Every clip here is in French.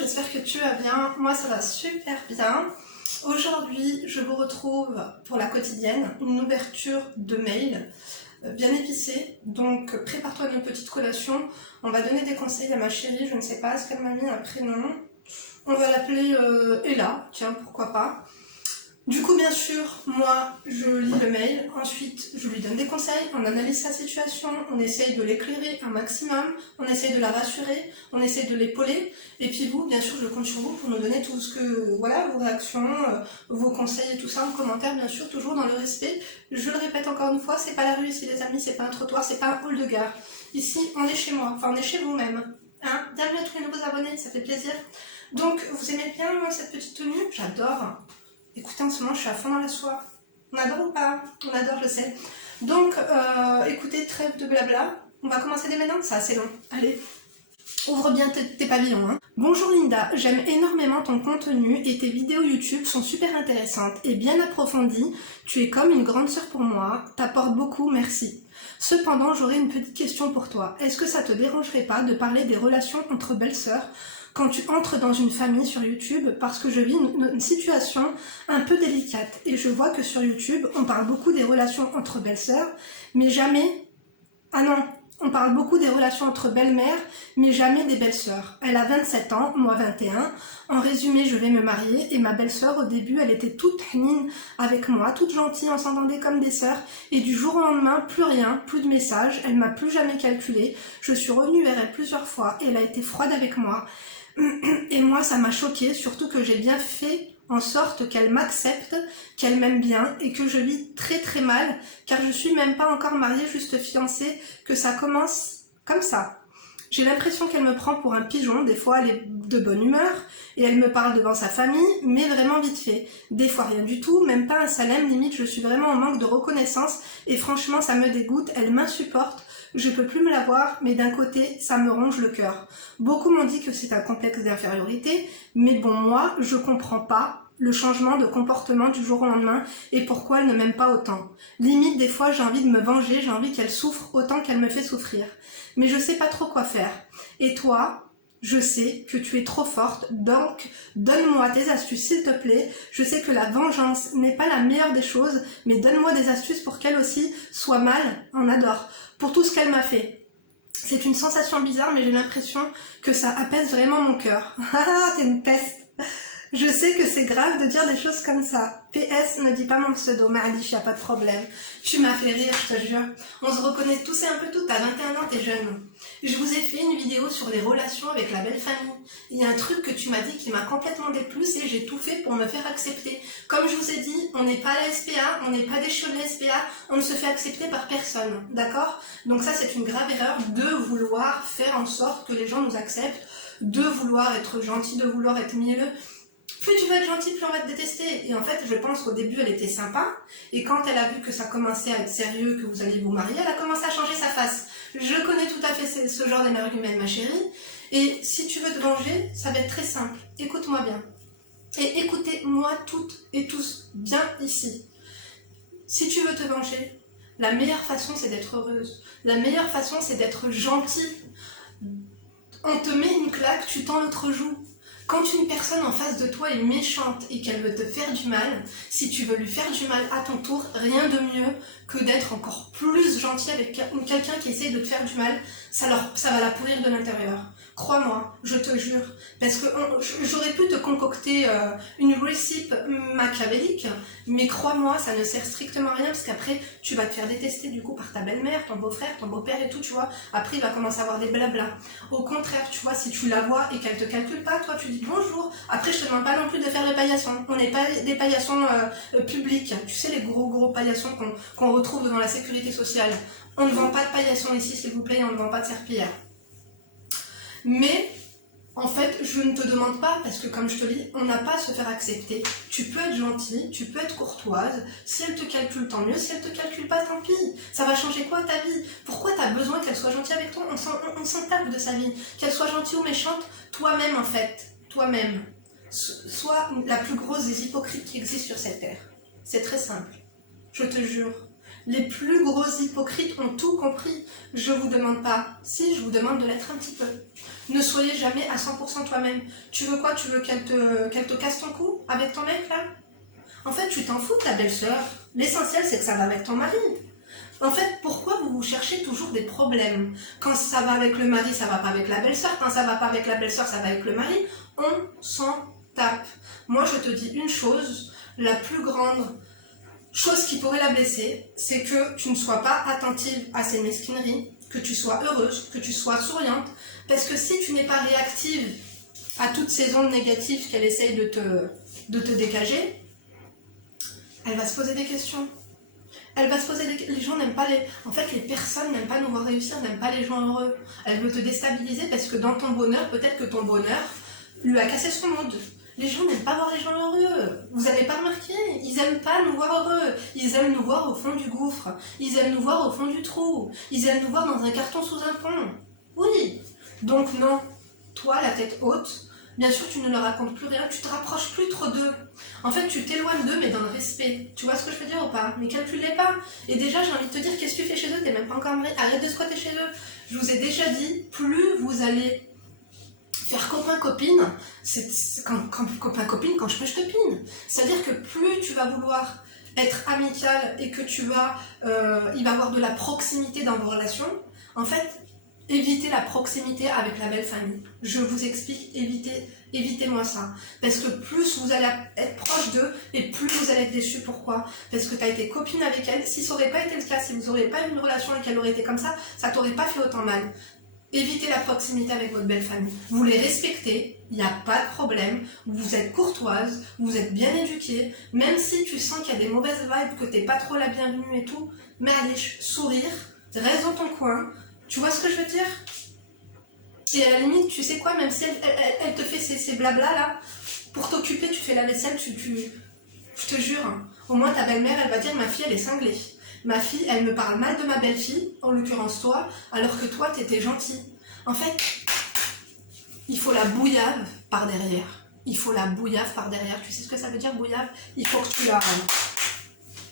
j'espère que tu vas bien. Moi ça va super bien. Aujourd'hui je vous retrouve pour la quotidienne, une ouverture de mail bien épicée. Donc prépare-toi une petite collation. On va donner des conseils à ma chérie, je ne sais pas, est-ce qu'elle m'a mis un prénom? On va l'appeler Ella, tiens pourquoi pas. Du coup, bien sûr, moi, je lis le mail, ensuite, je lui donne des conseils, on analyse sa situation, on essaye de l'éclairer un maximum, on essaye de la rassurer, on essaye de l'épauler, et puis vous, bien sûr, je compte sur vous pour nous donner tout ce que, voilà, vos réactions, vos conseils et tout ça en commentaire, bien sûr, toujours dans le respect. Je le répète encore une fois, c'est pas la rue ici, les amis, c'est pas un trottoir, c'est pas un hall de gare. Ici, on est chez moi, enfin, on est chez vous-même. Hein, bienvenue à tous les nouveaux abonnés, ça fait plaisir. Donc, vous aimez bien cette petite tenue? J'adore. Écoutez, en ce moment, je suis à fond dans la soie. On adore ou pas? On adore, je sais. Donc, écoutez, trêve de blabla. On va commencer dès maintenant, c'est assez long. Allez, ouvre bien tes pavillons. Hein. Bonjour Linda, j'aime énormément ton contenu et tes vidéos YouTube sont super intéressantes et bien approfondies. Tu es comme une grande sœur pour moi, t'apportes beaucoup, merci. Cependant, j'aurais une petite question pour toi. Est-ce que ça te dérangerait pas de parler des relations entre belles-sœurs quand tu entres dans une famille sur YouTube, parce que je vis une situation un peu délicate et je vois que sur YouTube, on parle beaucoup des relations entre belles-sœurs, mais jamais... Ah non, on parle beaucoup des relations entre belles-mères, mais jamais des belles-sœurs. Elle a 27 ans, moi 21. En résumé, je vais me marier et ma belle-sœur, au début, elle était toute hnine avec moi, toute gentille, on s'entendait comme des sœurs. Et du jour au lendemain, plus rien, plus de messages, elle m'a plus jamais calculé. Je suis revenue vers elle plusieurs fois et elle a été froide avec moi. Et moi, ça m'a choquée, surtout que j'ai bien fait en sorte qu'elle m'accepte, qu'elle m'aime bien et que je vis très très mal, car je suis même pas encore mariée, juste fiancée, que ça commence comme ça. J'ai l'impression qu'elle me prend pour un pigeon, des fois elle est de bonne humeur et elle me parle devant sa famille, mais vraiment vite fait. Des fois rien du tout, même pas un salem, limite je suis vraiment en manque de reconnaissance et franchement ça me dégoûte, elle m'insupporte. Je peux plus me la voir, mais d'un côté, ça me ronge le cœur. Beaucoup m'ont dit que c'est un complexe d'infériorité, mais bon, moi, je comprends pas le changement de comportement du jour au lendemain et pourquoi elle ne m'aime pas autant. Limite, des fois, j'ai envie de me venger, j'ai envie qu'elle souffre autant qu'elle me fait souffrir. Mais je sais pas trop quoi faire. Et toi, je sais que tu es trop forte, donc donne-moi tes astuces s'il te plaît. Je sais que la vengeance n'est pas la meilleure des choses, mais donne-moi des astuces pour qu'elle aussi soit mal, on adore, pour tout ce qu'elle m'a fait. C'est une sensation bizarre, mais j'ai l'impression que ça apaise vraiment mon cœur. Ah, t'es une peste. Je sais que c'est grave de dire des choses comme ça. PS, ne dis pas mon pseudo, Marlich, y a pas de problème. Tu m'as fait rire, je te jure. On se reconnaît tous et un peu toutes, t'as 21 ans, t'es jeune. Je vous ai fait une vidéo sur les relations avec la belle famille. Il y a un truc que tu m'as dit qui m'a complètement déplu et j'ai tout fait pour me faire accepter. Comme je vous ai dit, on n'est pas à la SPA, on n'est pas des chiots de la SPA, on ne se fait accepter par personne, d'accord? Donc ça, c'est une grave erreur de vouloir faire en sorte que les gens nous acceptent, de vouloir être gentil, de vouloir être mielleux. Plus tu vas être gentil, plus on va te détester. Et en fait, je pense qu'au début, elle était sympa. Et quand elle a vu que ça commençait à être sérieux, que vous alliez vous marier, elle a commencé à changer sa face. Je connais tout à fait ce genre d'énergumène, ma chérie. Et si tu veux te venger, ça va être très simple. Écoute-moi bien. Et écoutez-moi toutes et tous bien ici. Si tu veux te venger, la meilleure façon, c'est d'être heureuse. La meilleure façon, c'est d'être gentil. On te met une claque, tu tends l'autre joue. Quand une personne en face de toi est méchante et qu'elle veut te faire du mal, si tu veux lui faire du mal à ton tour, rien de mieux que d'être encore plus gentil avec quelqu'un qui essaie de te faire du mal, ça va la pourrir de l'intérieur. Crois-moi, je te jure, parce que j'aurais pu te concocter une récipe machiavélique, mais crois-moi, ça ne sert strictement à rien, parce qu'après, tu vas te faire détester du coup par ta belle-mère, ton beau-frère, ton beau-père et tout, tu vois. Après, il va commencer à avoir des blablas. Au contraire, tu vois, si tu la vois et qu'elle te calcule pas, toi, tu dis bonjour. Après, je te demande pas non plus de faire le paillasson. On n'est pas des paillassons publics. Tu sais, les gros paillassons qu'on retrouve devant la sécurité sociale. On ne vend pas de paillasson ici, s'il vous plaît, et on ne vend pas de serpillière. Mais, en fait, je ne te demande pas, parce que comme je te dis, on n'a pas à se faire accepter. Tu peux être gentille, tu peux être courtoise. Si elle te calcule, tant mieux. Si elle te calcule pas, tant pis. Ça va changer quoi ta vie? Pourquoi tu as besoin qu'elle soit gentille avec toi? On s'en tape de sa vie. Qu'elle soit gentille ou méchante, toi-même en fait. Toi-même. Sois la plus grosse des hypocrites qui existent sur cette terre. C'est très simple. Je te jure. Les plus gros hypocrites ont tout compris. Je vous demande pas. Si, je vous demande de l'être un petit peu. Ne soyez jamais à 100% toi-même. Tu veux quoi? Tu veux qu'elle te casse ton cou avec ton mec là? En fait, tu t'en fous de ta belle-sœur. L'essentiel, c'est que ça va avec ton mari. En fait, pourquoi vous cherchez toujours des problèmes? Quand ça va avec le mari, ça va pas avec la belle-sœur. Quand ça va pas avec la belle-sœur, ça va avec le mari. On s'en tape. Moi, je te dis une chose, la plus grande chose qui pourrait la blesser, c'est que tu ne sois pas attentive à ses mesquineries, que tu sois heureuse, que tu sois souriante. Parce que si tu n'es pas réactive à toutes ces ondes négatives qu'elle essaye de te dégager, elle va se poser des questions. Elle va se poser des questions. Les gens n'aiment pas les... En fait, les personnes n'aiment pas nous voir réussir, n'aiment pas les gens heureux. Elle veut te déstabiliser parce que dans ton bonheur, peut-être que ton bonheur lui a cassé son mood. Les gens n'aiment pas voir les gens heureux. Vous n'avez pas remarqué? Ils n'aiment pas nous voir heureux. Ils aiment nous voir au fond du gouffre. Ils aiment nous voir au fond du trou. Ils aiment nous voir dans un carton sous un pont. Oui. Donc non, toi, la tête haute, bien sûr, tu ne leur racontes plus rien, tu te rapproches plus trop d'eux. En fait, tu t'éloignes d'eux, mais dans le respect. Tu vois ce que je veux dire ou pas? Mais calcule-les pas. Et déjà, j'ai envie de te dire, qu'est-ce que tu fais chez eux? T'es même pas encore marié. Arrête de squatter chez eux. Je vous ai déjà dit, plus vous allez faire copain-copine, c'est quand copain-copine, quand je peux, je te pine. C'est-à-dire que plus tu vas vouloir être amical et que il va y avoir de la proximité dans vos relations, en fait, évitez la proximité avec la belle famille. Je vous explique, évitez-moi ça. Parce que plus vous allez être proche d'eux, et plus vous allez être déçus. Pourquoi? Parce que tu as été copine avec elle. Si ça n'aurait pas été le cas, si vous n'auriez pas eu une relation et qu'elle aurait été comme ça t'aurait pas fait autant mal. Évitez la proximité avec votre belle famille. Vous les respectez, il n'y a pas de problème. Vous êtes courtoise, vous êtes bien éduquée. Même si tu sens qu'il y a des mauvaises vibes, que t'es pas trop la bienvenue et tout, mais allez, sourire, reste dans ton coin. Tu vois ce que je veux dire? Et à la limite, tu sais quoi, même si elle te fait ces blabla là, pour t'occuper, tu fais la vaisselle, je te jure, hein, au moins ta belle-mère, elle va dire, ma fille, elle est cinglée. Ma fille, elle me parle mal de ma belle-fille, en l'occurrence toi, alors que toi, t'étais gentil. En fait, il faut la bouillave par derrière. Il faut la bouillave par derrière. Tu sais ce que ça veut dire, bouillave? Il faut que tu la...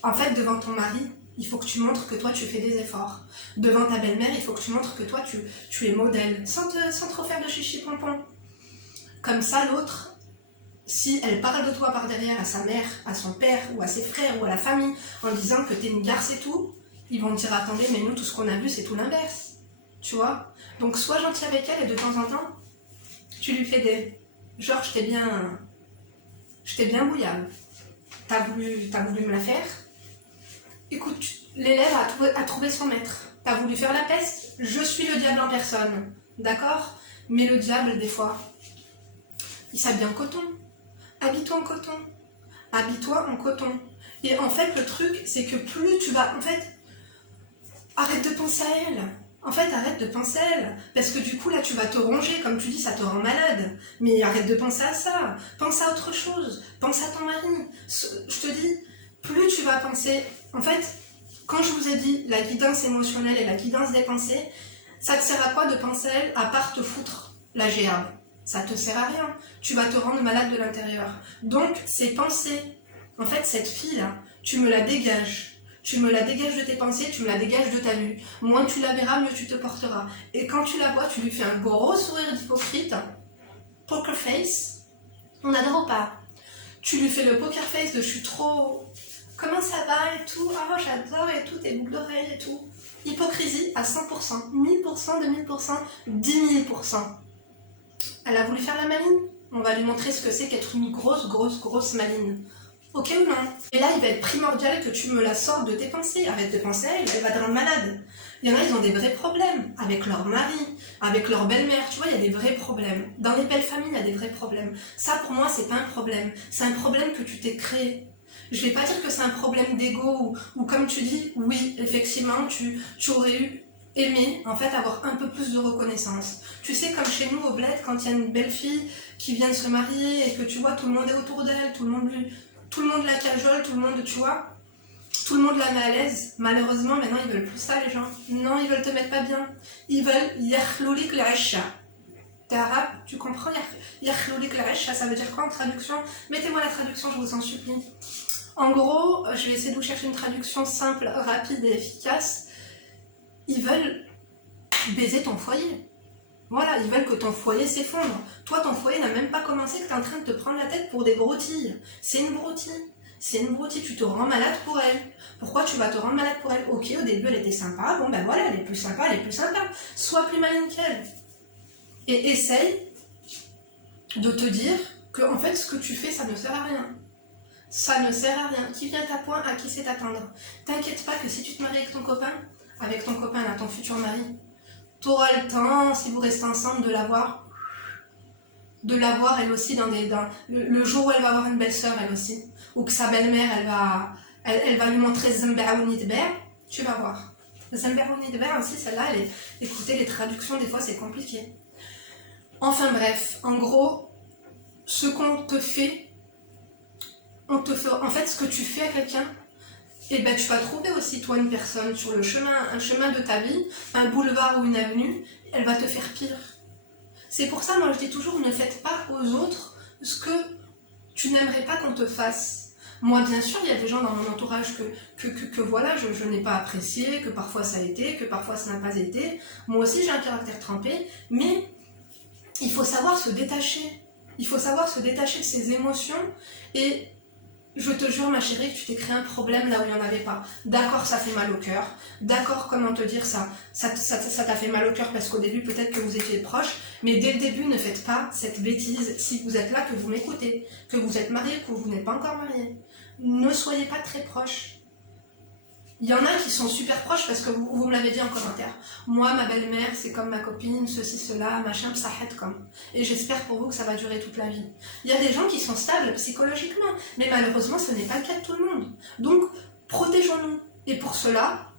En fait, devant ton mari, il faut que tu montres que toi, tu fais des efforts. Devant ta belle-mère, il faut que tu montres que toi, tu es modèle, sans trop faire de chichi-pompon. Comme ça, l'autre, si elle parle de toi par derrière à sa mère, à son père, ou à ses frères, ou à la famille, en disant que t'es une garce et tout, ils vont te dire, attendez, mais nous, tout ce qu'on a vu, c'est tout l'inverse. Tu vois? Donc, sois gentil avec elle, et de temps en temps, tu lui fais des... Genre, je t'ai bien bouillable. T'as voulu me la faire? Écoute, l'élève a trouvé son maître. T'as voulu faire la peste? Je suis le diable en personne. D'accord? Mais le diable, des fois, il s'habille en coton. Habille-toi en coton. Habille-toi en coton. Et en fait, le truc, c'est que plus tu vas... En fait, arrête de penser à elle. En fait, arrête de penser à elle. Parce que du coup, là, tu vas te ronger. Comme tu dis, ça te rend malade. Mais arrête de penser à ça. Pense à autre chose. Pense à ton mari. Je te dis, plus tu vas penser... En fait, quand je vous ai dit la guidance émotionnelle et la guidance des pensées, ça te sert à quoi de penser à elle à part te foutre la gerbe? Ça te sert à rien. Tu vas te rendre malade de l'intérieur. Donc, ces pensées, en fait, cette fille-là, tu me la dégages. Tu me la dégages de tes pensées, tu me la dégages de ta vue. Moins tu la verras, mieux tu te porteras. Et quand tu la vois, tu lui fais un gros sourire d'hypocrite. Poker face. On adore ou pas? Tu lui fais le poker face de je suis trop... Comment ça va et tout? Ah, j'adore et tout, tes boucles d'oreilles et tout. Hypocrisie à 100%, 1000%, 2000%, 10 000%. Elle a voulu faire la maline. On va lui montrer ce que c'est qu'être une grosse maline. Ok ou non? Et là, il va être primordial que tu me la sortes de tes pensées. Arrête de penser à elle, elle va te rendre malade. Il y en a, ils ont des vrais problèmes avec leur mari, avec leur belle-mère. Tu vois, il y a des vrais problèmes. Dans les belles familles, il y a des vrais problèmes. Ça, pour moi, c'est pas un problème. C'est un problème que tu t'es créé. Je vais pas dire que c'est un problème d'ego ou comme tu dis, oui, effectivement, tu aurais aimé en fait avoir un peu plus de reconnaissance. Tu sais, comme chez nous au bled, quand il y a une belle fille qui vient de se marier et que tu vois tout le monde est autour d'elle, tout le monde la cajole, tout le monde, tu vois, tout le monde la met à l'aise. Malheureusement, maintenant ils veulent plus ça les gens. Non, ils veulent te mettre pas bien. Ils veulent yakhloulik l'asha. T'es arabe, tu comprends? Yakhloulik l'asha, ça veut dire quoi en traduction? Mettez-moi la traduction, je vous en supplie. En gros, je vais essayer de vous chercher une traduction simple, rapide et efficace. Ils veulent baiser ton foyer. Voilà, ils veulent que ton foyer s'effondre. Toi, ton foyer n'a même pas commencé que tu es en train de te prendre la tête pour des broutilles. C'est une broutille. C'est une broutille, tu te rends malade pour elle. Pourquoi tu vas te rendre malade pour elle? Ok, au début, elle était sympa. Bon, ben voilà, elle est plus sympa, elle est plus sympa. Sois plus maligne qu'elle. Et essaye de te dire que, en fait, ce que tu fais, ça ne sert à rien. Ça ne sert à rien. Qui vient à point, à qui c'est t'attendre. T'inquiète pas que si tu te maries avec ton copain, là, ton futur mari, t'auras le temps, si vous restez ensemble, de la voir elle aussi le jour où elle va avoir une belle-sœur, elle aussi, ou que sa belle-mère, elle va lui montrer Zambaouni de Ber, tu vas voir. Zambaouni de Ber aussi, celle-là, écoutez, les traductions, des fois, c'est compliqué. Enfin bref, en gros, ce qu'on te fait, en fait, ce que tu fais à quelqu'un, et ben tu vas trouver aussi toi une personne sur le chemin, un chemin de ta vie, un boulevard ou une avenue, elle va te faire pire. C'est pour ça, moi je dis toujours, ne faites pas aux autres ce que tu n'aimerais pas qu'on te fasse. Moi bien sûr, il y a des gens dans mon entourage que voilà, je n'ai pas apprécié, que parfois ça a été, que parfois ça n'a pas été. Moi aussi j'ai un caractère trempé, mais il faut savoir se détacher. Il faut savoir se détacher de ses émotions et je te jure, ma chérie, que tu t'es créé un problème là où il n'y en avait pas. D'accord, ça fait mal au cœur. D'accord, comment te dire ça t'a fait mal au cœur parce qu'au début, peut-être que vous étiez proches. Mais dès le début, ne faites pas cette bêtise. Si vous êtes là, que vous m'écoutez, que vous êtes marié, que vous n'êtes pas encore marié. Ne soyez pas très proches. Il y en a qui sont super proches parce que vous me l'avez dit en commentaire. Moi, ma belle-mère, c'est comme ma copine, ceci, cela, machin, ça arrête comme. Et j'espère pour vous que ça va durer toute la vie. Il y a des gens qui sont stables psychologiquement, mais malheureusement, ce n'est pas le cas de tout le monde. Donc, protégeons-nous. Et pour cela,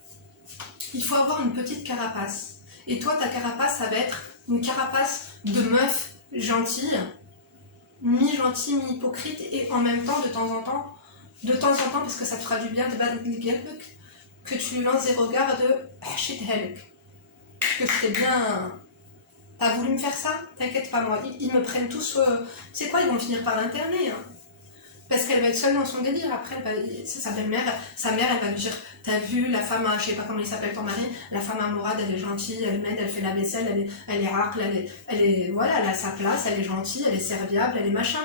il faut avoir une petite carapace. Et toi, ta carapace, ça va être une carapace de meuf gentille, mi-gentille, mi-hypocrite, et en même temps, de temps en temps, parce que ça te fera du bien, que tu lui lances des regards de shit helk. Que c'est bien. T'as voulu me faire ça? T'inquiète pas, moi. Ils me prennent tous. C'est quoi, ils vont finir par l'interner. Hein. Parce qu'elle va être seule dans son délire. Après, c'est sa belle-mère. Sa mère, elle va lui dire t'as vu la femme, je sais pas comment il s'appelle ton mari, la femme à Mourad, elle est gentille, elle m'aide, elle fait la vaisselle, elle est racle, voilà, elle a sa place, elle est gentille, elle est serviable, elle est machin.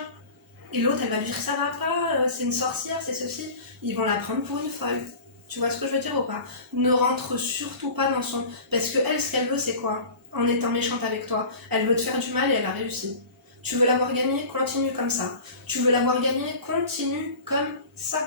Et l'autre, elle va lui dire ça va pas, c'est une sorcière, c'est ceci. Ils vont la prendre pour une folle. Tu vois ce que je veux dire ou pas? Ne rentre surtout pas dans son... Parce que elle, ce qu'elle veut, c'est quoi? En étant méchante avec toi, elle veut te faire du mal et elle a réussi. Tu veux l'avoir gagnée? Continue comme ça. Tu veux l'avoir gagnée? Continue comme ça.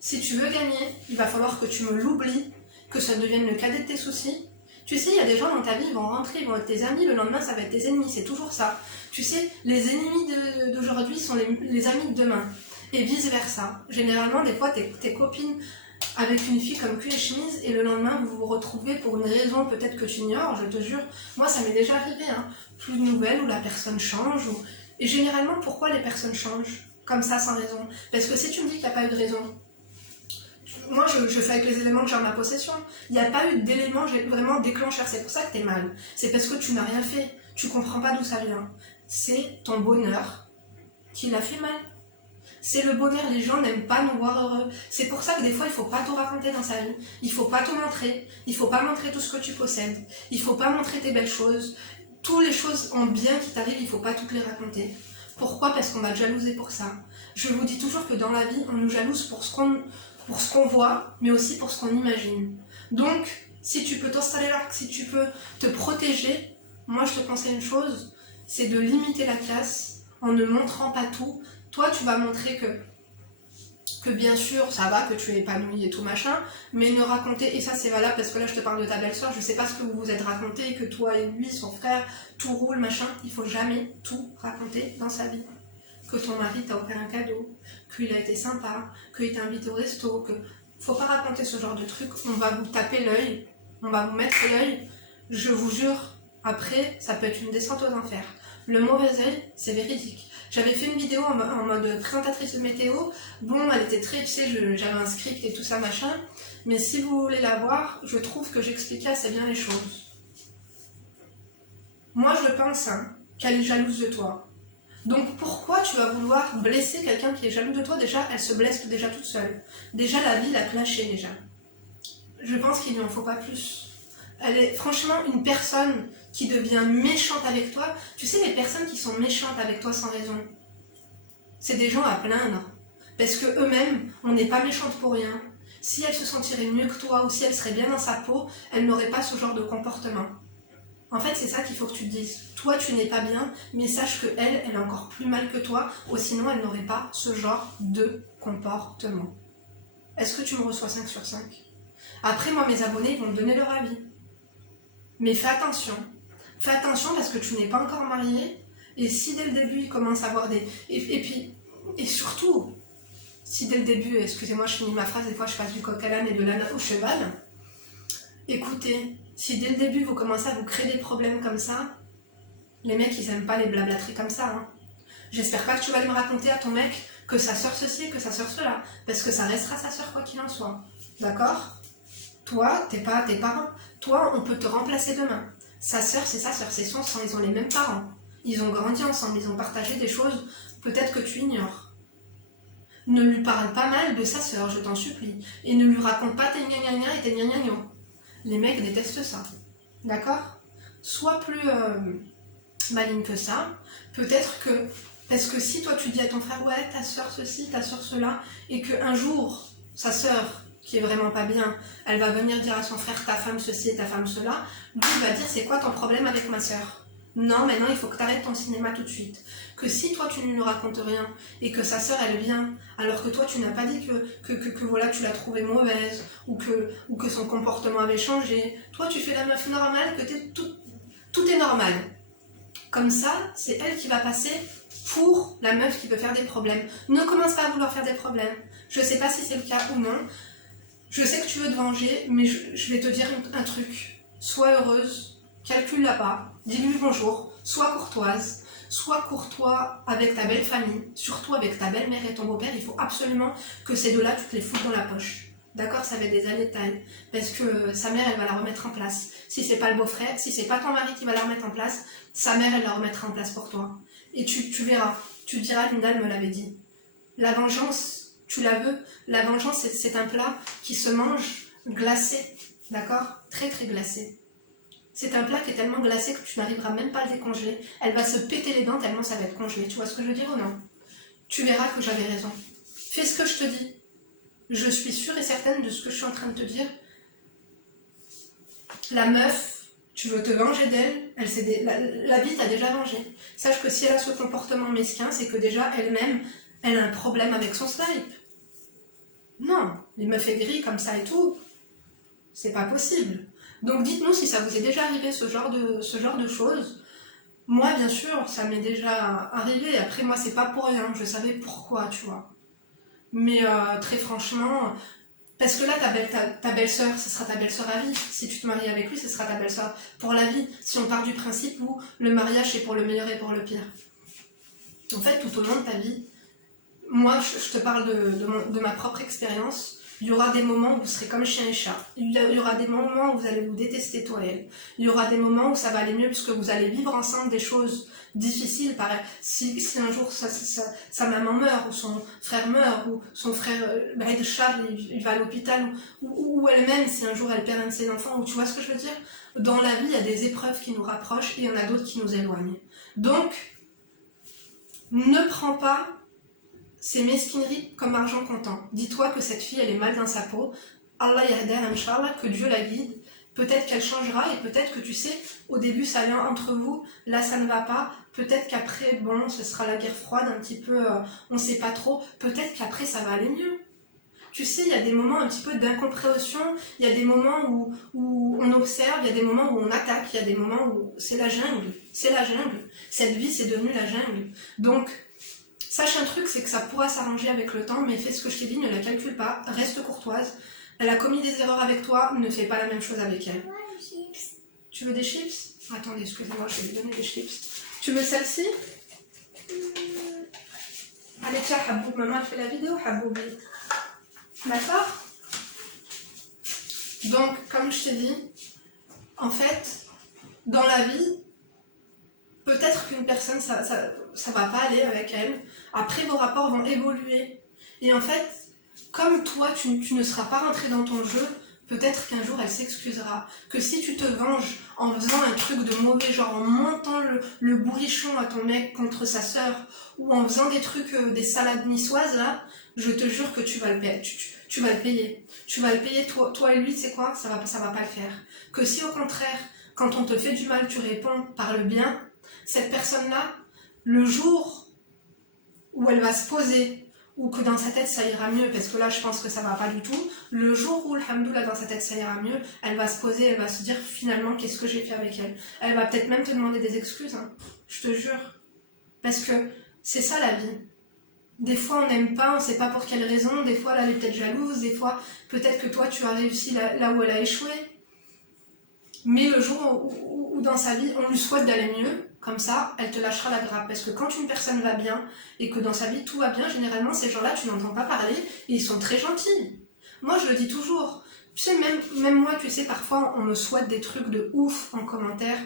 Si tu veux gagner, il va falloir que tu me l'oublies, que ça devienne le cadet de tes soucis. Tu sais, il y a des gens dans ta vie, ils vont rentrer, ils vont être tes amis, le lendemain, ça va être tes ennemis, c'est toujours ça. Tu sais, les ennemis d'aujourd'hui sont les amis de demain. Et vice-versa. Généralement, des fois, tes copines avec une fille comme cul et chemise, et le lendemain, vous vous retrouvez pour une raison peut-être que tu ignores, je te jure. Moi, ça m'est déjà arrivé, hein. Plus de nouvelles, où la personne change. Et généralement, pourquoi les personnes changent comme ça, sans raison? Parce que si tu me dis qu'il n'y a pas eu de raison, moi, je fais avec les éléments que j'ai en ma possession. Il n'y a pas eu d'élément vraiment déclencheur. C'est pour ça que t'es mal. C'est parce que tu n'as rien fait. Tu comprends pas d'où ça vient. C'est ton bonheur qui l'a fait mal. C'est le bonheur. Les gens n'aiment pas nous voir heureux. C'est pour ça que des fois, il faut pas tout raconter dans sa vie. Il faut pas tout montrer. Il faut pas montrer tout ce que tu possèdes. Il faut pas montrer tes belles choses. Toutes les choses en bien qui t'arrivent, il faut pas toutes les raconter. Pourquoi? Parce qu'on va te jalouser pour ça. Je vous dis toujours que dans la vie, on nous jalouse pour ce qu'on voit, mais aussi pour ce qu'on imagine. Donc, si tu peux t'installer là, si tu peux te protéger, moi je te conseille une chose, c'est de limiter la casse en ne montrant pas tout. Toi, tu vas montrer que bien sûr, ça va, que tu es épanoui et tout machin, mais ne raconter, et ça c'est valable parce que là je te parle de ta belle-sœur, je sais pas ce que vous vous êtes raconté, que toi et lui, son frère, tout roule, machin, il faut jamais tout raconter dans sa vie. Que ton mari t'a offert un cadeau, qu'il a été sympa, qu'il t'a invité au resto, que... Faut pas raconter ce genre de truc, on va vous taper l'œil, on va vous mettre l'œil, je vous jure, après, ça peut être une descente aux enfers. Le mauvais œil, c'est véridique. J'avais fait une vidéo en mode présentatrice de météo, bon, elle était très, tu sais, j'avais un script et tout ça, machin, mais si vous voulez la voir, je trouve que j'expliquais assez bien les choses. Moi, je pense qu'elle est jalouse de toi. Donc pourquoi tu vas vouloir blesser quelqu'un qui est jaloux de toi? Déjà, elle se blesse déjà toute seule. Déjà, la vie l'a clashée déjà. Je pense qu'il lui en faut pas plus. Elle est franchement une personne qui devient méchante avec toi. Tu sais, les personnes qui sont méchantes avec toi sans raison, c'est des gens à plaindre. Parce que eux-mêmes, on n'est pas méchante pour rien. Si elle se sentirait mieux que toi ou si elle serait bien dans sa peau, elle n'aurait pas ce genre de comportement. En fait, c'est ça qu'il faut que tu te dises. Toi, tu n'es pas bien, mais sache que elle est encore plus mal que toi, ou sinon elle n'aurait pas ce genre de comportement. Est-ce que tu me reçois 5 sur 5? Après, moi, mes abonnés, ils vont me donner leur avis. Mais fais attention. Fais attention parce que tu n'es pas encore marié. Et si dès le début, ils commencent à avoir des... Et surtout, si dès le début, excusez-moi, je finis ma phrase, des fois je passe du coq à l'âne et de l'âne au cheval. Écoutez, si dès le début, vous commencez à vous créer des problèmes comme ça, les mecs, ils aiment pas les blablateries comme ça. Hein. J'espère pas que tu vas me raconter à ton mec que sa sœur ceci, que sa sœur cela. Parce que ça restera sa sœur quoi qu'il en soit. D'accord? Toi, t'es pas tes parents. Toi, on peut te remplacer demain. Sa sœur, c'est sa sœur, c'est son sang, ils ont les mêmes parents. Ils ont grandi ensemble, ils ont partagé des choses peut-être que tu ignores. Ne lui parle pas mal de sa sœur, je t'en supplie. Et ne lui raconte pas tes gna-gna-gna et tes gna-gna-gna. Les mecs détestent ça. D'accord? Sois plus maligne que ça. Peut-être que... Parce que si toi tu dis à ton frère, ouais, ta sœur ceci, ta sœur cela, et qu'un jour, sa sœur, qui est vraiment pas bien, elle va venir dire à son frère, ta femme ceci et ta femme cela, lui il va dire, c'est quoi ton problème avec ma sœur? Non, maintenant il faut que tu arrêtes ton cinéma tout de suite. Que si toi tu ne lui racontes rien et que sa sœur elle vient, alors que toi tu n'as pas dit que voilà tu l'as trouvée mauvaise ou que son comportement avait changé, toi tu fais la meuf normale, que tout est normal. Comme ça, c'est elle qui va passer pour la meuf qui peut faire des problèmes. Ne commence pas à vouloir faire des problèmes. Je sais pas si c'est le cas ou non. Je sais que tu veux te venger, mais je vais te dire un truc. Sois heureuse, calcule-la pas, dis-lui bonjour, sois courtois avec ta belle famille, surtout avec ta belle-mère et ton beau-père. Il faut absolument que ces deux-là, tu te les foutes dans la poche. D'accord, ça va être des années de taille. Parce que sa mère, elle va la remettre en place. Si c'est pas le beau-frère, si c'est pas ton mari qui va la remettre en place, sa mère, elle la remettra en place pour toi. Et tu verras, tu diras, Linda, elle me l'avait dit. La vengeance, tu la veux? La vengeance, c'est un plat qui se mange glacé. D'accord? Très très glacé. C'est un plat qui est tellement glacé que tu n'arriveras même pas à le décongeler. Elle va se péter les dents tellement ça va être congelé. Tu vois ce que je veux dire ou non? Tu verras que j'avais raison. Fais ce que je te dis. Je suis sûre et certaine de ce que je suis en train de te dire. La meuf, tu veux te venger d'elle, la vie t'a déjà vengé. Sache que si elle a ce comportement mesquin, c'est que déjà elle-même, elle a un problème avec son snipe. Non, les meufs aigries comme ça et tout, c'est pas possible. Donc dites-nous si ça vous est déjà arrivé ce genre de choses. Moi, bien sûr, ça m'est déjà arrivé. Après, moi, c'est pas pour rien. Je savais pourquoi, tu vois. Mais très franchement, parce que là, ta belle-sœur, ce sera ta belle-sœur à vie. Si tu te maries avec lui, ce sera ta belle-sœur pour la vie. Si on part du principe où le mariage est pour le meilleur et pour le pire. En fait, tout au long de ta vie, moi, je te parle de ma propre expérience. Il y aura des moments où vous serez comme chien et chat. Il y aura des moments où vous allez vous détester toi et elle. Il y aura des moments où ça va aller mieux puisque vous allez vivre ensemble des choses difficiles. Si un jour sa maman meurt ou son frère meurt ou son frère Charles il va à l'hôpital ou elle-même si un jour elle perd un de ses enfants. Ou tu vois ce que je veux dire? Dans la vie, il y a des épreuves qui nous rapprochent et il y en a d'autres qui nous éloignent. Donc, ne prends pas ces mesquineries comme argent comptant. Dis-toi que cette fille, elle est mal dans sa peau. Allah yahder, Inch'Allah, que Dieu la guide. Peut-être qu'elle changera et peut-être que tu sais, au début ça vient entre vous, là ça ne va pas. Peut-être qu'après, bon, ce sera la guerre froide, un petit peu, on sait pas trop. Peut-être qu'après ça va aller mieux. Tu sais, il y a des moments un petit peu d'incompréhension, il y a des moments où on observe, il y a des moments où on attaque, il y a des moments où c'est la jungle. C'est la jungle. Cette vie, c'est devenu la jungle. Donc, sache un truc, c'est que ça pourra s'arranger avec le temps, mais fais ce que je t'ai dit, ne la calcule pas, reste courtoise. Elle a commis des erreurs avec toi, ne fais pas la même chose avec elle. Ouais, chips. Tu veux des chips? Attendez, excusez-moi, je vais lui donner des chips. Tu veux celle-ci? Allez, tiens, Haboub, maman elle fait la vidéo, Haboub. D'accord? Donc, comme je t'ai dit, en fait, dans la vie, peut-être qu'une personne, ça va pas aller avec elle. Après, vos rapports vont évoluer. Et en fait, comme toi, tu ne seras pas rentré dans ton jeu, peut-être qu'un jour elle s'excusera. Que si tu te venges en faisant un truc de mauvais, genre en montant le bourrichon à ton mec contre sa sœur, ou en faisant des trucs, des salades niçoises là, je te jure que tu vas le payer. Tu vas le payer. Tu vas le payer, toi et lui, tu sais quoi, ça va pas le faire. Que si au contraire, quand on te fait du mal, tu réponds par le bien, cette personne-là, le jour où elle va se poser, ou que dans sa tête ça ira mieux, parce que là je pense que ça va pas du tout, le jour où alhamdoulilah dans sa tête ça ira mieux, elle va se poser, elle va se dire finalement qu'est-ce que j'ai fait avec elle. Elle va peut-être même te demander des excuses, hein, je te jure. Parce que c'est ça la vie. Des fois on n'aime pas, on sait pas pour quelle raison, des fois elle est peut-être jalouse, des fois peut-être que toi tu as réussi là où elle a échoué. Mais le jour où dans sa vie on lui souhaite d'aller mieux, comme ça, elle te lâchera la grappe. Parce que quand une personne va bien et que dans sa vie tout va bien, généralement ces gens-là tu n'entends pas parler et ils sont très gentils. Moi je le dis toujours. Tu sais, même moi, tu sais, parfois on me souhaite des trucs de ouf en commentaire.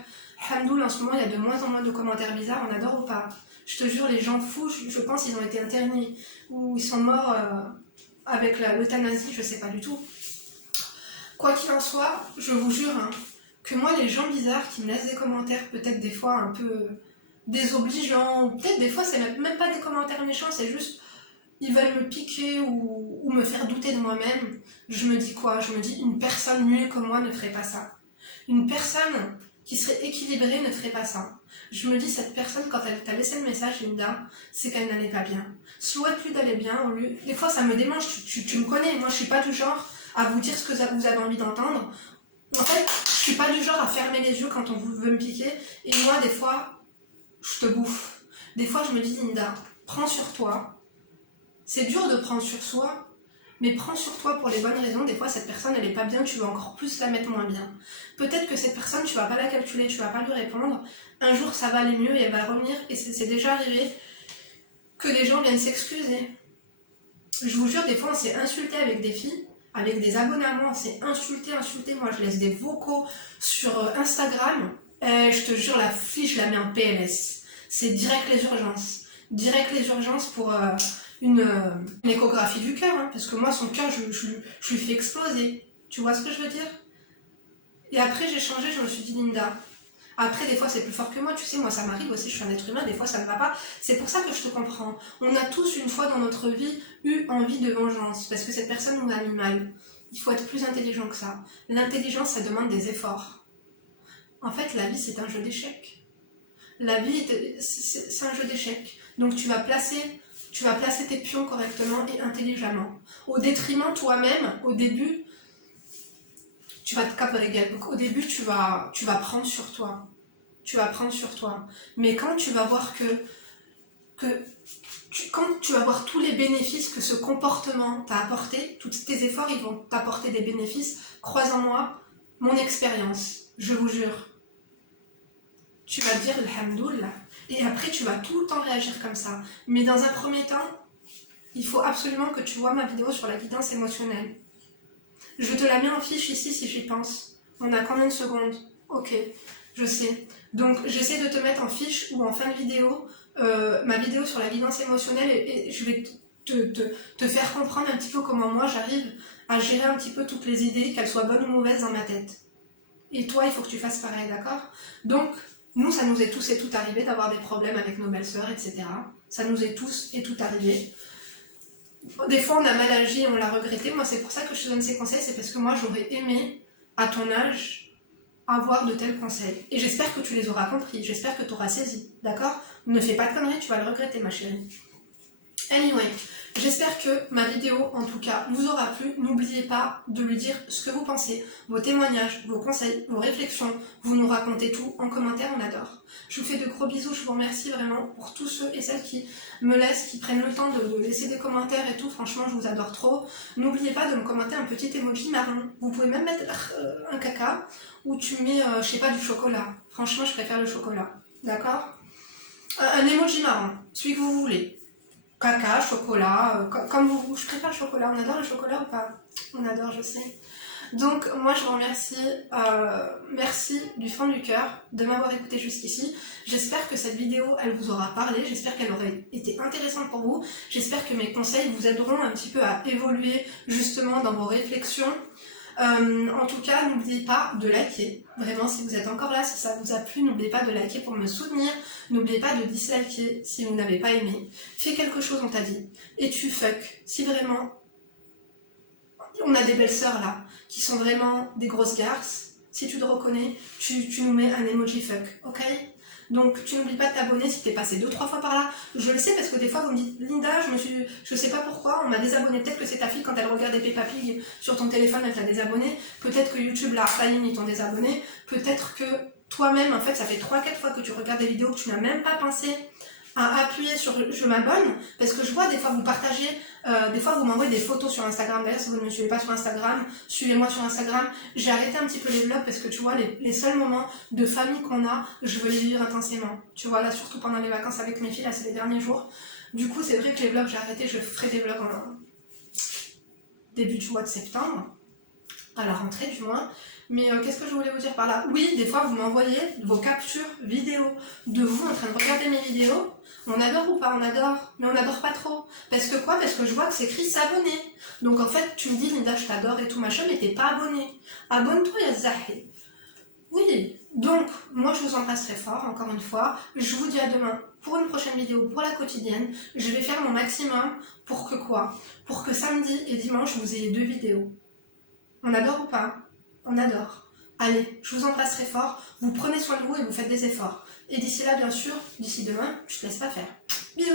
Alhamdoulilah, en ce moment il y a de moins en moins de commentaires bizarres, on adore ou pas. Je te jure, les gens fous, je pense qu'ils ont été internés ou ils sont morts avec l'euthanasie, je sais pas du tout. Quoi qu'il en soit, je vous jure, hein, que moi, les gens bizarres qui me laissent des commentaires, peut-être des fois un peu désobligeants, ou peut-être des fois c'est même pas des commentaires méchants, c'est juste ils veulent me piquer ou me faire douter de moi-même. Je me dis quoi? Je me dis une personne mieux que moi ne ferait pas ça. Une personne qui serait équilibrée ne ferait pas ça. Je me dis cette personne, quand elle t'a laissé le message, Linda, c'est qu'elle n'allait pas bien. Souhaite-lui d'aller bien. Des fois ça me démange, tu me connais, moi je suis pas du genre à vous dire ce que vous avez envie d'entendre. En fait, je suis pas du genre à fermer les yeux quand on veut me piquer. Et moi, des fois, je te bouffe. Des fois, je me dis, Linda, prends sur toi. C'est dur de prendre sur soi, mais prends sur toi pour les bonnes raisons. Des fois, cette personne, elle est pas bien, tu vas encore plus la mettre moins bien. Peut-être que cette personne, tu vas pas la calculer, tu vas pas lui répondre. Un jour, ça va aller mieux et elle va revenir. Et c'est déjà arrivé que des gens viennent s'excuser. Je vous jure, des fois, on s'est insulté avec des filles. Avec des abonnés à moi, on s'est insulté. Moi je laisse des vocaux sur Instagram, je te jure la fille je la mets en PLS, c'est direct les urgences pour une échographie du cœur, hein, parce que moi son cœur je lui fais exploser, tu vois ce que je veux dire? Et après j'ai changé, je me suis dit Linda, après des fois c'est plus fort que moi, tu sais, moi ça m'arrive aussi, je suis un être humain, des fois ça ne va pas, c'est pour ça que je te comprends. On a tous une fois dans notre vie eu envie de vengeance, parce que cette personne nous a mis mal. Il faut être plus intelligent que ça. L'intelligence, ça demande des efforts. En fait, la vie, c'est un jeu d'échecs. La vie, c'est un jeu d'échecs. Donc tu vas placer tes pions correctement et intelligemment. Au détriment toi-même, au début, tu vas te caper. Donc au début, tu vas prendre sur toi. Mais quand tu vas voir quand tu vas voir tous les bénéfices que ce comportement t'a apporté, tous tes efforts, ils vont t'apporter des bénéfices. Crois en moi, mon expérience, je vous jure. Tu vas dire alhamdoulilah. Et après, tu vas tout le temps réagir comme ça. Mais dans un premier temps, il faut absolument que tu vois ma vidéo sur la guidance émotionnelle. Je te la mets en fiche ici si j'y pense. On a combien de secondes? Ok, je sais. Donc, j'essaie de te mettre en fiche ou en fin de vidéo ma vidéo sur la guidance émotionnelle et je vais te faire comprendre un petit peu comment moi j'arrive à gérer un petit peu toutes les idées, qu'elles soient bonnes ou mauvaises dans ma tête. Et toi, il faut que tu fasses pareil, d'accord? Donc, nous, ça nous est tous et tout arrivé d'avoir des problèmes avec nos belles-sœurs, etc. Ça nous est tous et tout arrivé. Des fois, on a mal agi, on l'a regretté. Moi, c'est pour ça que je te donne ces conseils, c'est parce que moi, j'aurais aimé, à ton âge, avoir de tels conseils. Et j'espère que tu les auras compris, j'espère que tu auras saisi, d'accord? Ne fais pas de conneries, tu vas le regretter, ma chérie. Anyway, j'espère que ma vidéo, en tout cas, vous aura plu. N'oubliez pas de lui dire ce que vous pensez, vos témoignages, vos conseils, vos réflexions. Vous nous racontez tout en commentaire, on adore. Je vous fais de gros bisous, je vous remercie vraiment pour tous ceux et celles qui me laissent, qui prennent le temps de laisser des commentaires et tout. Franchement, je vous adore trop. N'oubliez pas de me commenter un petit emoji marron. Vous pouvez même mettre un caca ou tu mets, je sais pas, du chocolat. Franchement, je préfère le chocolat. D'accord? Un emoji marron, celui que vous voulez. Caca, chocolat, comme vous. Je préfère le chocolat. On adore le chocolat ou pas? On adore, je sais. Donc, moi, je vous remercie. Merci du fond du cœur de m'avoir écouté jusqu'ici. J'espère que cette vidéo, elle vous aura parlé. J'espère qu'elle aurait été intéressante pour vous. J'espère que mes conseils vous aideront un petit peu à évoluer justement dans vos réflexions. En tout cas, n'oubliez pas de liker. Vraiment, si vous êtes encore là, si ça vous a plu, n'oubliez pas de liker pour me soutenir. N'oubliez pas de disliker si vous n'avez pas aimé. Fais quelque chose, on t'a dit. Et tu fuck. Si vraiment... On a des belles sœurs là, qui sont vraiment des grosses garces. Si tu te reconnais, tu nous mets un emoji fuck, ok? Donc tu n'oublies pas de t'abonner si t'es passé 2-3 fois par là. Je le sais parce que des fois vous me dites Linda, je sais pas pourquoi, on m'a désabonné. Peut-être que c'est ta fille quand elle regarde des Peppa Pig sur ton téléphone, elle t'a désabonné. Peut-être que YouTube l'a failli, ils t'ont désabonné. Peut-être que toi-même, en fait, ça fait 3-4 fois que tu regardes des vidéos que tu n'as même pas pensé à appuyer sur je m'abonne, parce que je vois des fois vous partagez, des fois vous m'envoyez des photos sur Instagram. D'ailleurs, si vous ne me suivez pas sur Instagram, suivez-moi sur Instagram. J'ai arrêté un petit peu les vlogs parce que tu vois, les seuls moments de famille qu'on a, je veux les vivre intensément. Tu vois, là, surtout pendant les vacances avec mes filles, là, c'est les derniers jours. Du coup, c'est vrai que les vlogs, j'ai arrêté, je ferai des vlogs en début du mois de septembre, à la rentrée du moins. Mais qu'est-ce que je voulais vous dire par là? Oui, des fois vous m'envoyez vos captures vidéo de vous en train de regarder mes vidéos. On adore ou pas? On adore, mais on n'adore pas trop. Parce que quoi? Parce que je vois que c'est écrit s'abonner. Donc en fait, tu me dis Linda, je t'adore et tout machin, mais t'es pas abonné. Abonne-toi, ya Zahi. Oui, donc moi je vous embrasse très fort, encore une fois. Je vous dis à demain pour une prochaine vidéo pour la quotidienne. Je vais faire mon maximum pour que quoi? Pour que samedi et dimanche vous ayez 2 vidéos. On adore ou pas? On adore. Allez, je vous embrasse très fort, vous prenez soin de vous et vous faites des efforts. Et d'ici là, bien sûr, d'ici demain, je te laisse pas faire. Bisous!